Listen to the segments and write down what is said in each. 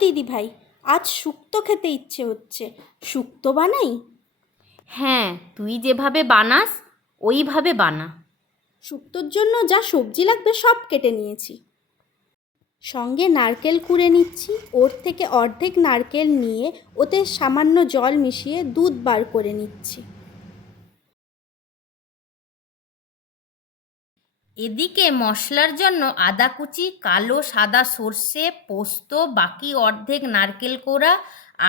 দিদি ভাই, আজ শুক্তো খেতে ইচ্ছে হচ্ছে, শুক্তো বানাই? হ্যাঁ, তুই যেভাবে বানাস ওইভাবে বানা। শুক্তোর জন্য যা সবজি লাগবে সব কেটে নিয়েছি। সঙ্গে নারকেল কুড়ে নিচ্ছি। ওর থেকে অর্ধেক নারকেল নিয়ে ওতে সামান্য জল মিশিয়ে দুধ বার করে নিচ্ছি। এদিকে মশলার জন্য আদা কুচি, কালো সাদা সর্ষে, পোস্ত, বাকি অর্ধেক নারকেল কোড়া,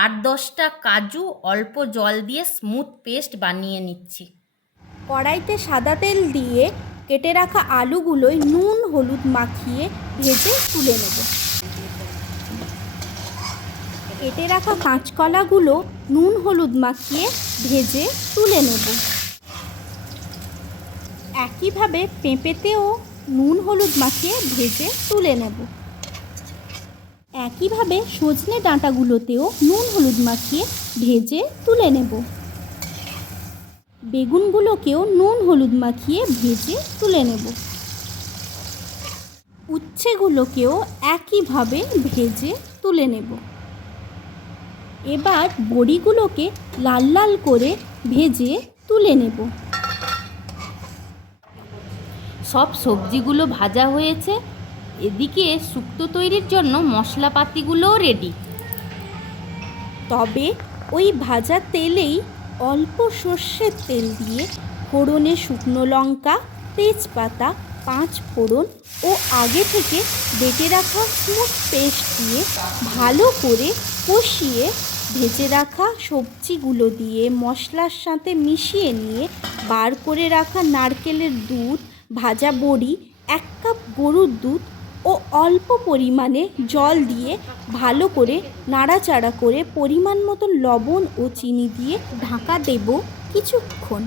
8-10টা কাজু অল্প জল দিয়ে স্মুথ পেস্ট বানিয়ে নিচ্ছি। কড়াইতে সাদা তেল দিয়ে কেটে রাখা আলুগুলোয় নুন হলুদ মাখিয়ে ভেজে তুলে নেব। কেটে রাখা কাঁচকলাগুলো নুন হলুদ মাখিয়ে ভেজে তুলে নেব। একইভাবে পেঁপেতেও নুন হলুদ মাখিয়ে ভেজে তুলে নেব। একইভাবে সজনে ডাঁটাগুলোতেও নুন হলুদ মাখিয়ে ভেজে তুলে নেব। বেগুনগুলোকেও নুন হলুদ মাখিয়ে ভেজে তুলে নেব। উচ্ছেগুলোকেও একইভাবে ভেজে তুলে নেব। এবার বড়িগুলোকে লাল লাল করে ভেজে তুলে নেব। সব সবজিগুলো ভাজা হয়েছে। এদিকে শুক্তো তৈরির জন্য মশলাপাতিগুলোও রেডি। তবে ওই ভাজা তেলেই অল্প সর্ষের তেল দিয়ে ফোড়নে শুকনো লঙ্কা, তেজপাতা, 5 ফোড়ন ও আগে থেকে বেটে রাখা স্মুথ পেস্ট দিয়ে ভালো করে কষিয়ে ভেজে রাখা সবজিগুলো দিয়ে মশলার সাথে মিশিয়ে নিয়ে বার করে রাখা নারকেলের দুধ, ভাজা বড়ি, 1 কাপ গরুর দুধ ও অল্প পরিমাণে জল দিয়ে ভালো করে নাড়াচাড়া করে পরিমাণ মতো লবণ ও চিনি দিয়ে ঢাকা দেব কিছুক্ষণ।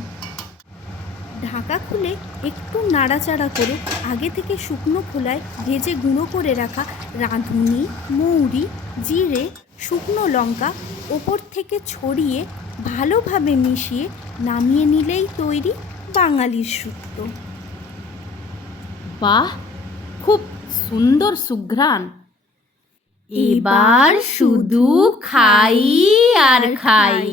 ঢাকা খুলে একটু নাড়াচাড়া করে আগে থেকে শুকনো খোলায় ভেজে গুঁড়ো করে রাখা রাঁধুনি, মৌরি, জিরে, শুকনো লঙ্কা ওপর থেকে ছড়িয়ে ভালোভাবে মিশিয়ে নামিয়ে নিলেই তৈরি বাঙালির শুক্তো। বাহ, খুব সুন্দর সুঘ্রাণ। এবার শুধু খাই আর খাই।